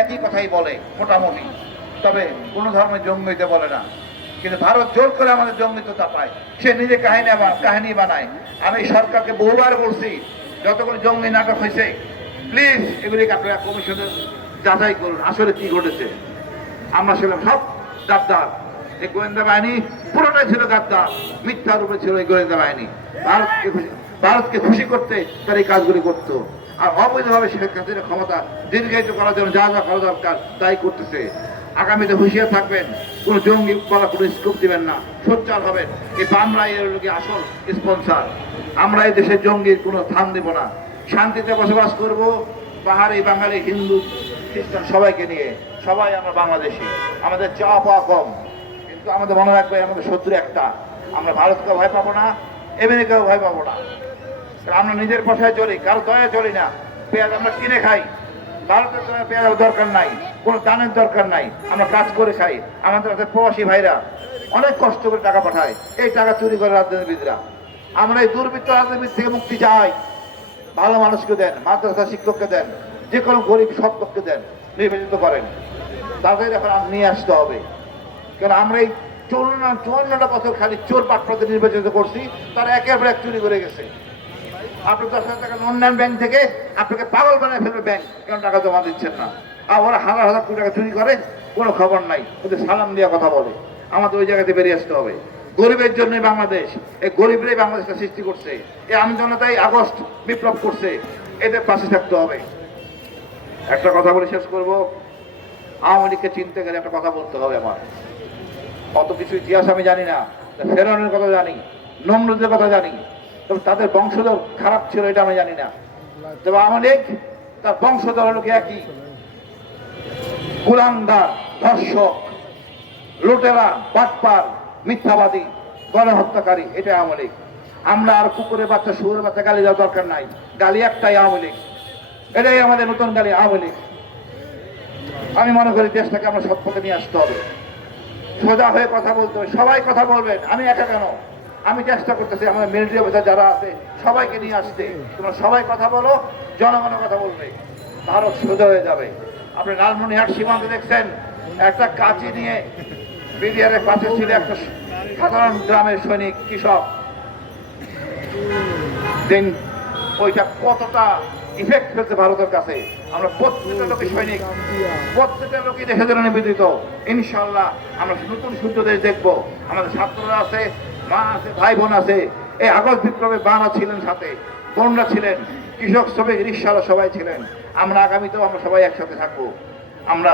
একই কথাই বলে, মোটামুটি। তবে কোনো ধর্মে জঙ্গিতে বলে না। কিন্তু ভারত জোর করে আমাদের জঙ্গিত্বতা পায়। সে নিজে কাহিনী কাহিনী বানায়। আমি সরকারকে বহুবার বলছি, যতগুলো জঙ্গি নাটক হয়েছে প্লিজ এগুলিকে আপনারা কমিশনে যাচাই করুন, আসলে কি ঘটেছে। আমরা ছিলাম সব গাদ্দার। এই গোয়েন্দা বাহিনী পুরোটাই ছিল গাদ্দার। মিথ্যার উপরে ছিল এই গোয়েন্দা বাহিনী। ভারতকে ভারতকে খুশি করতে তার এই কাজগুলি করতো। আর অবৈধভাবে শেখ হাসিনা ক্ষমতা দীর্ঘায়িত করার জন্য যা যা করা দরকার তাই করতেছে। আগামীতে হুঁশিয়ার থাকবেন, কোনো জঙ্গি বলা কোনো স্কোপ দিবেন না, সোচ্চার হবেন। এই বামরাই এর লোকে আসল স্পন্সার আমরা এই দেশের জঙ্গির কোনো থাম দেব না। শান্তিতে বসবাস করব, পাহাড়ি বাঙালি, হিন্দু, খ্রিস্টান সবাইকে নিয়ে। সবাই আমরা বাংলাদেশি। আমাদের চা পাওয়া কম। কিন্তু আমাদের মনে রাখবে আমাদের শত্রু একটা। আমরা ভারতকেও ভয় পাবো না, আমেরিকাও ভয় পাবো না। আমরা নিজের পয়সায় চলি, কারও দয়া চলি না। পেঁয়াজ আমরা কিনে খাই। ভারতের দয়া পেঁয়াজ দরকার নাই, কোনো দানের দরকার নাই। আমরা কাজ করে খাই। আমাদের হাতে প্রবাসী ভাইরা অনেক কষ্ট করে টাকা পাঠায়। এই টাকা চুরি করে রাজনীতিবিদরা। আমরা এই দুর্বৃত্ত রাজনীতিবিদ থেকে মুক্তি চাই। ভালো মানুষকে দেন, মাদ্রাসা শিক্ষককে দেন, যে কোনো গরিব সব লোককে দেন, নির্বাচিত করেন। তাদের এখন নিয়ে আসতে হবে। কেন আমরা এই চৌন্ন চুয়ান্নটা বছর খালি চোর পাটপাতে নির্বাচিত করছি, তারা একের পর এক চুরি করে গেছে। আপনি দশ হাজার টাকা লোন নেন ব্যাংক থেকে, আপনাকে পাগল বানায় ফেলবে ব্যাংক কেন টাকা জমা দিচ্ছেন না? আর ওরা হাজার হাজার কোটি টাকা চুরি করে, কোনো খবর নাই, ওদের সালাম দিয়ে কথা বলে। আমাদের ওই জায়গাতে বেরিয়ে আসতে হবে। গরিবের জন্যই বাংলাদেশ, এই গরিবরাই বাংলাদেশটা সৃষ্টি করছে। এই আমজনতাই আগস্ট বিপ্লব করছে, এদের পাশে থাকতে হবে। একটা কথা বলে শেষ করব। আওয়ামী লীগকে চিনতে গেলে একটা কথা বলতে হবে আমার। অত কিছু ইতিহাস আমি জানি না ফেরানের কথা জানি, নমরুদের কথা জানি। তবে তাদের বংশধর খারাপ ছিল, এটা আমি জানি না। তবে আওয়ামী লীগ, তার বংশধর হলো কি একই? গুলামদার, ধর্ষক, লুটেরা, বাটপার, মিথ্যাবাদী, গণহত্যাকারী এটা আওয়ামী লীগ। আমরা আর কুকুরের বাচ্চা, শুয়োরের বাচ্চা, গালি দেওয়ার দরকার নাই। গালি একটাই আওয়ামী লীগ। এটাই আমাদের নতুন গালি, আওয়ামী লীগ। আমি মনে করি দেশটাকে আমরা সৎ পথে নিয়ে আসতে হবে। সোজা হয়ে কথা বলতে হবে। সবাই কথা বলবেন, আমি একা কেন? আমি চেষ্টা করতেছি, আমাদের মিলিটারি অফিসার যারা আছে, সবাইকে নিয়ে আসতে। তোমরা সবাই কথা বলো জনগণের কথা বলবে। ভারত সোজা হয়ে যাবে। আপনি লালমনিহাট সীমান্ত দেখছেন, একটা কাঁচি নিয়ে বিডিআরের পাশে ছিল একটা সাধারণ গ্রামের সৈনিক, কৃষক। দিন ওইটা কতটা ইফেক্ট ফেলছে ভারতের কাছে? আমরা প্রত্যেকটা লোকের সৈনিক, প্রত্যেকটা লোকই দেশের জন্য নিবেদিত। ইনশাল্লাহ আমরা নতুন দেশ দেখব। আমাদের ছাত্ররা আছে মা আছে, ভাই বোন আছে, এই আগস্ট বিপ্লবে বাবা ছিলেন সাথে, বোনরা ছিলেন, কৃষক শ্রমিক, রিক্সাওয়ালা সবাই ছিলেন। আমরা আগামীতেও আমরা সবাই একসাথে থাকব। আমরা